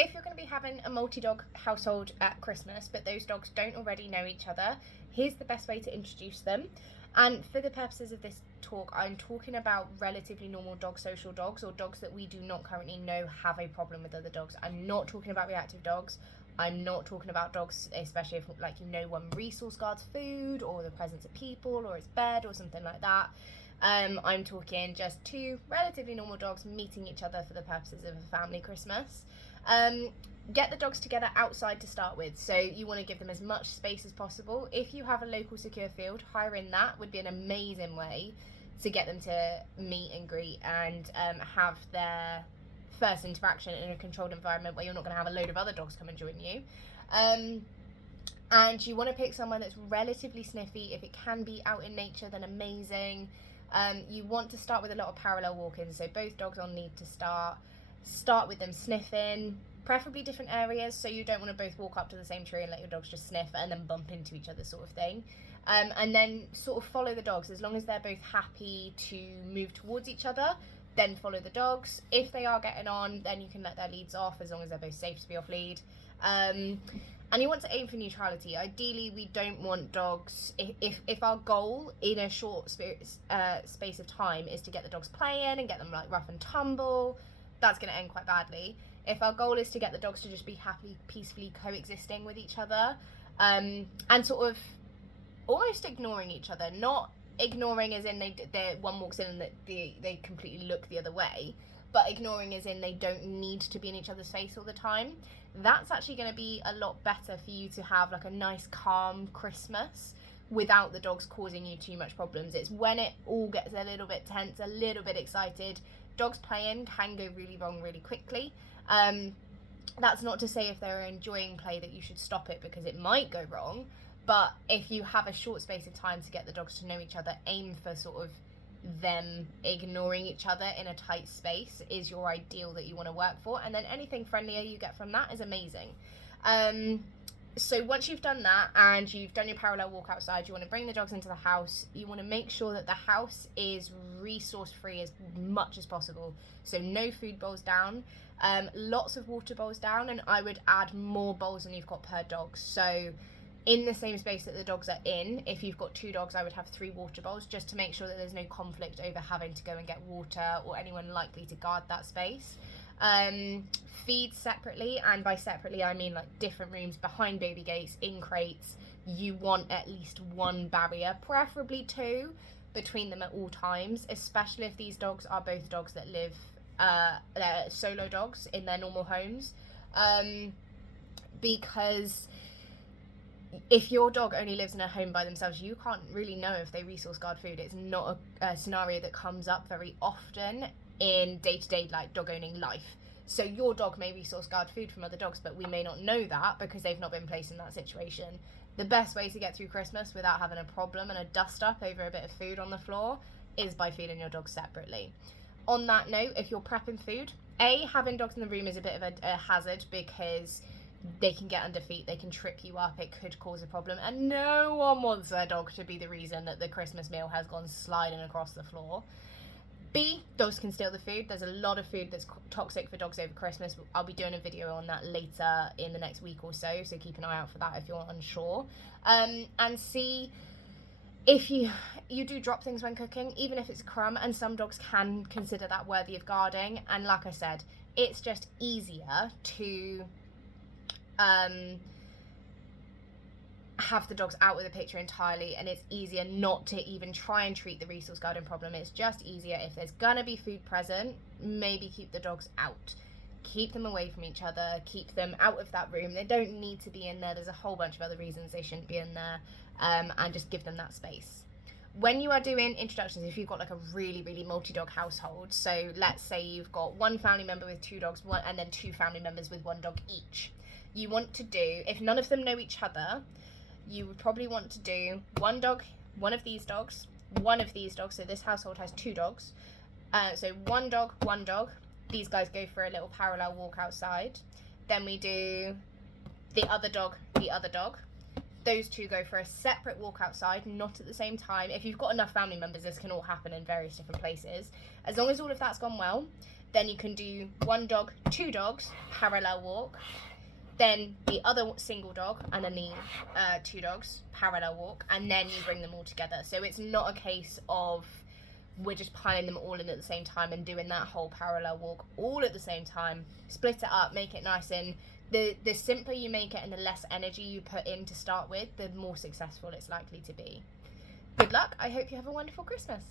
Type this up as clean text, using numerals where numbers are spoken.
if you're going to be having a multi-dog household at Christmas, but those dogs don't already know each other, here's the best way to introduce them. And for the purposes of this talk, I'm talking about relatively normal social dogs, or dogs that we do not currently know have a problem with other dogs. I'm not talking about reactive dogs. I'm not talking about dogs, especially if, like, one resource guards food, or the presence of people, or its bed, or something like that. I'm talking just two relatively normal dogs meeting each other for the purposes of a family Christmas. Get the dogs together outside to start with, so you want to give them as much space as possible. If you have a local secure field, hiring that would be an amazing way to get them to meet and greet and have their first interaction in a controlled environment where you're not going to have a load of other dogs come and join you. And you want to pick someone that's relatively sniffy. If it can be out in nature, then amazing. You want to start with a lot of parallel walking, so both dogs will need to start with them sniffing, preferably different areas, so you don't want to both walk up to the same tree and let your dogs just sniff and then bump into each other, sort of thing. And then sort of follow the dogs. As long as they're both happy to move towards each other, then follow the dogs. If they are getting on, then you can let their leads off, as long as they're both safe to be off lead. And you want to aim for neutrality. Ideally, we don't want dogs, if our goal in a short space of time is to get the dogs playing and get them like rough and tumble, that's going to end quite badly. If our goal is to get the dogs to just be happily, peacefully coexisting with each other, and sort of almost ignoring each other, not ignoring as in they one walks in and they completely look the other way, but ignoring as in they don't need to be in each other's face all the time. That's actually going to be a lot better for you to have like a nice calm Christmas without the dogs causing you too much problems. It's when it all gets a little bit tense, a little bit excited. Dogs playing can go really wrong really quickly. That's not to say if they're enjoying play that you should stop it, because it might go wrong. But if you have a short space of time to get the dogs to know each other, aim for sort of them ignoring each other in a tight space is your ideal that you want to work for. And then anything friendlier you get from that is amazing. So once you've done that and you've done your parallel walk outside, you want to bring the dogs into the house. You want to make sure that the house is resource free as much as possible. So no food bowls down, lots of water bowls down, and I would add more bowls than you've got per dog. So in the same space that the dogs are in, if you've got 2 dogs, I would have 3 water bowls, just to make sure that there's no conflict over having to go and get water or anyone likely to guard that space. Feed separately, and by separately I mean like different rooms behind baby gates, in crates. You want at least 1 barrier, preferably 2, between them at all times, especially if these dogs are both dogs that live, they're solo dogs in their normal homes, because if your dog only lives in a home by themselves, you can't really know if they resource guard food. It's not a scenario that comes up very often in day-to-day like dog owning life. So your dog may resource guard food from other dogs, but we may not know that because they've not been placed in that situation. The best way to get through Christmas without having a problem and a dust up over a bit of food on the floor is by feeding your dogs separately. On that note, if you're prepping food, having dogs in the room is a bit of a hazard, because they can get under feet, they can trip you up, it could cause a problem, and no one wants their dog to be the reason that the Christmas meal has gone sliding across the floor. Dogs can steal the food. There's a lot of food that's toxic for dogs over Christmas. I'll be doing a video on that later in the next week or so keep an eye out for that if you're unsure. And see if you do drop things when cooking, even if it's a crumb, and some dogs can consider that worthy of guarding. And like I said, it's just easier to have the dogs out of the picture entirely, and it's easier not to even try and treat the resource guarding problem. It's just easier if there's gonna be food present, maybe keep the dogs out, keep them away from each other, keep them out of that room. They don't need to be in there. There's a whole bunch of other reasons they shouldn't be in there, and just give them that space. When you are doing introductions, if you've got like a really, really multi-dog household, so let's say you've got 1 family member with 2 dogs, and then 2 family members with 1 dog each, you want to do, if none of them know each other, you would probably want to do 1 dog, 1 of these dogs, 1 of these dogs. So this household has 2 dogs. So 1 dog, 1 dog. These guys go for a little parallel walk outside. Then we do the other dog, the other dog. Those 2 go for a separate walk outside, not at the same time. If you've got enough family members, this can all happen in various different places. As long as all of that's gone well, Then you can do 1 dog, 2 dogs, parallel walk. Then the other single dog, and then the 2 dogs, parallel walk, and then you bring them all together. So it's not a case of we're just piling them all in at the same time and doing that whole parallel walk all at the same time. Split it up, make it nice, and the simpler you make it and the less energy you put in to start with, the more successful it's likely to be. Good luck. I hope you have a wonderful Christmas.